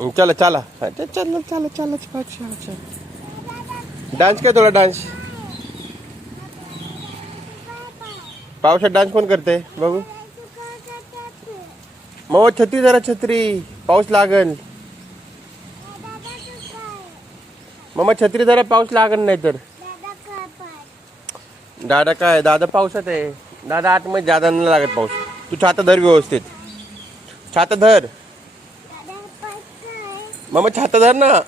चला चला चला चला चला चला चला. डान्स काय थोडा डान्स. पावसात डान्स कोण करते बघू. मग छत्री जरा छत्री पाऊस लागल. मग छत्री जरा पाऊस लागल नाही तर. दादा काय दादा पावसात आहे. दादा आतमध्ये दादा नाही लागत पाऊस. तू छाता धर व्यवस्थित. छाता धर. मग छाता धर ना.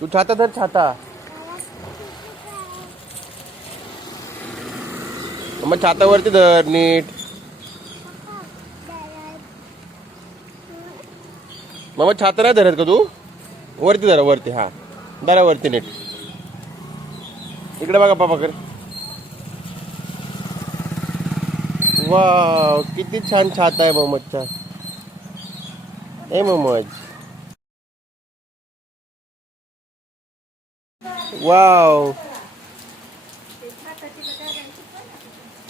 तू छाता धर छाता. मग छातावरती धर नीट. मग छाता नाही धरत का तू. वरती धरा वरती. हा धरा वरती नीट. इकडे बघा पापाकडे. वाव किती छान छाता आहे मोहम्मदचा. ए मोहम्मद. वाव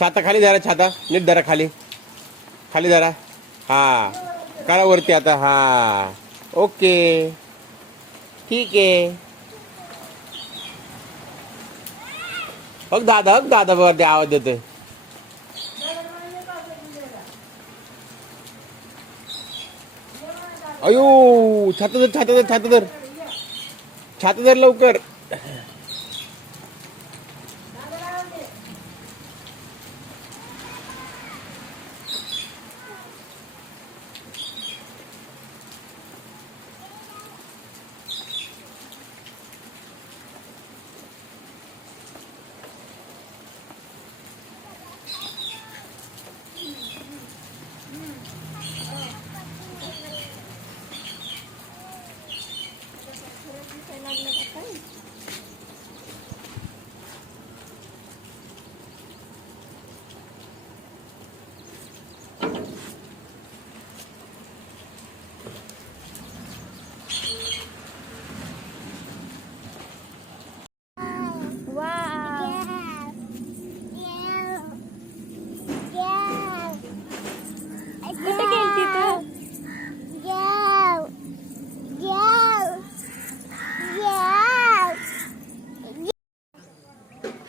छाता खाली धरा. छाता नीट धरा खाली. खाली धरा. हा करा वरती आता. हा ओके ठीक आहे. बघ दादा वरती आवाज देतोय. अयो छाता धर छाता धर छाता धर. छाता धर लवकर.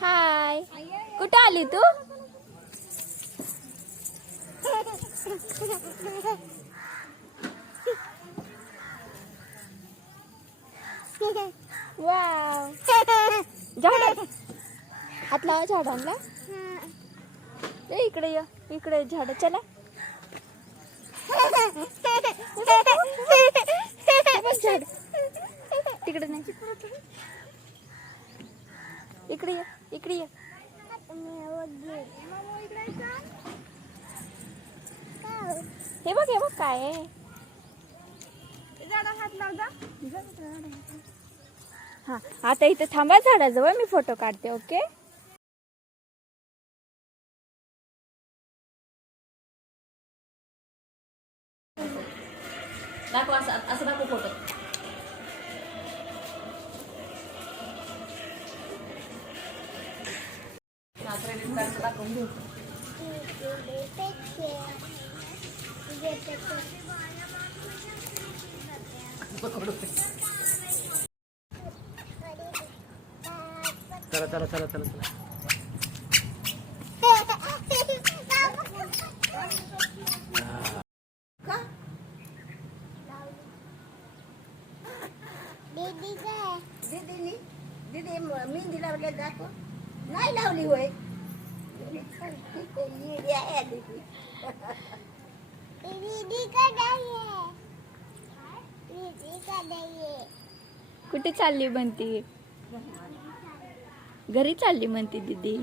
हाय कुठे आली तू. वाव झाड हात लावा झाडांना. इकडे इकडे झाड. चला झाड तिकडे नाही. इकडे इकडे हे बघ काय आहे. हा आता इथे थांबा झाडाजवळ मी फोटो काढते. ओके दाखव. असं दाखव फोटो. दाखवून घेऊ. चला चला चला चला चला. दीदी मेहंदी लावली दाखव. नाही लावली होय. कुठे चालली म्हणती. घरी चालली म्हणती दीदी.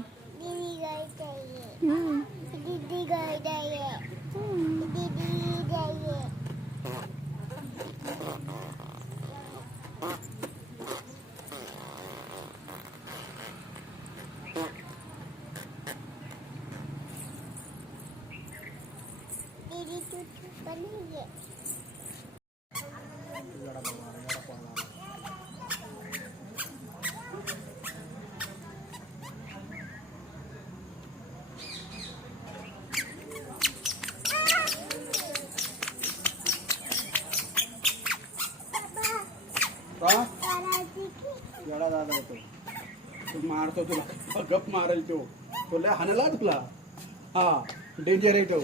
मारतो तुला गप मारेल तो तुला हाणला तुला हा डेंजर आहे तो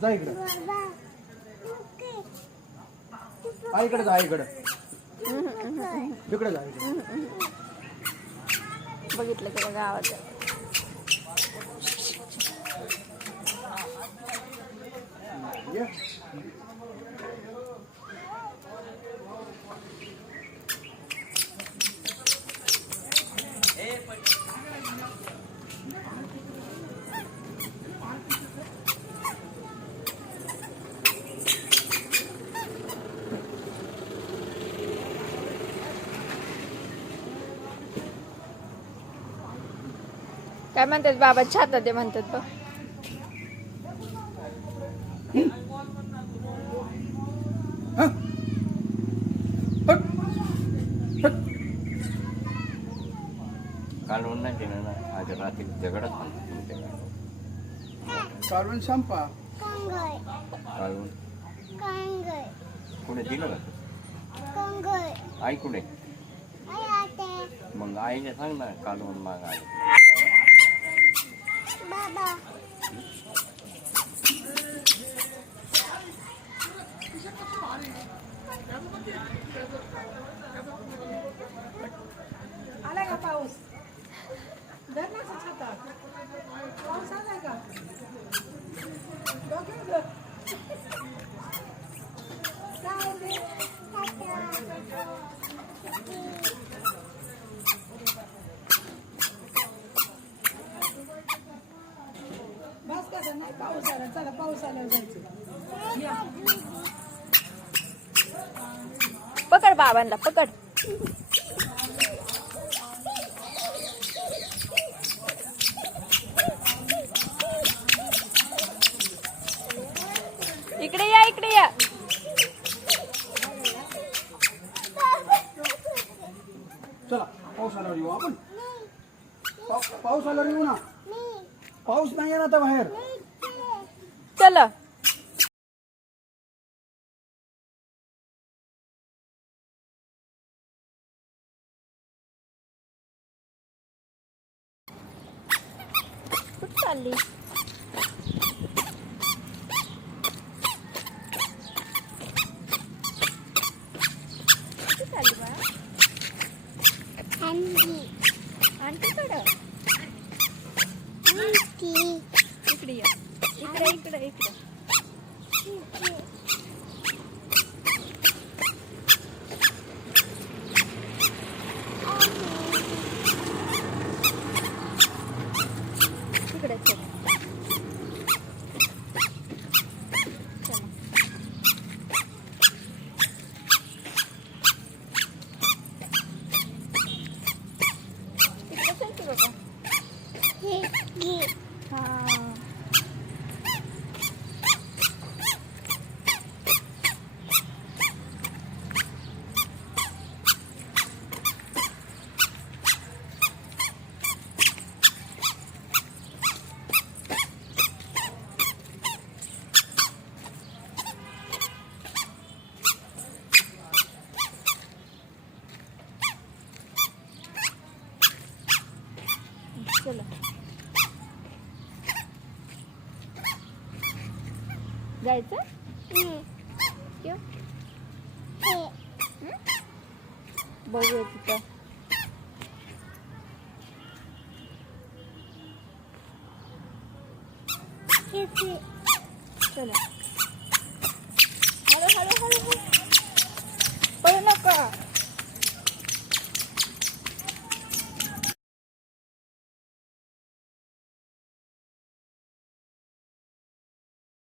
जा इकडं इकडे जा इकडं इकडे जा इकडे बघितलं की बघा आवाज ये काय म्हणतात बाबा छाता ते म्हणतात बघ हं? हट. हट. कालवून नाही केलं ना आज रात्री दगडच आणतो तुमच्याकडे काढून संपा कालवून कुठे दिलं का आई कुठे मग आईने सांग ना कालवून माग आले आला का पाऊस धरणाचा छाता पाऊस आलाय का डोक्यात धर. काय ते? बस का नाही पाऊस आला चला पाऊस आल्यावर जायचं या. पकड बाबांना पकड इकडे या इकडे या चला पाऊस आल्यावर येऊ आपण पाऊस आल्यावर येऊ ना पाऊस नाही आहे ना आता बाहेर चला कुठं चालली कुठं चालली बा आंटीकडं इकडे या इकडे इकडे इकडे इकडे चल चला इकडे चल की बाबा हा चला जायचं क्यों बघूया तिथं चला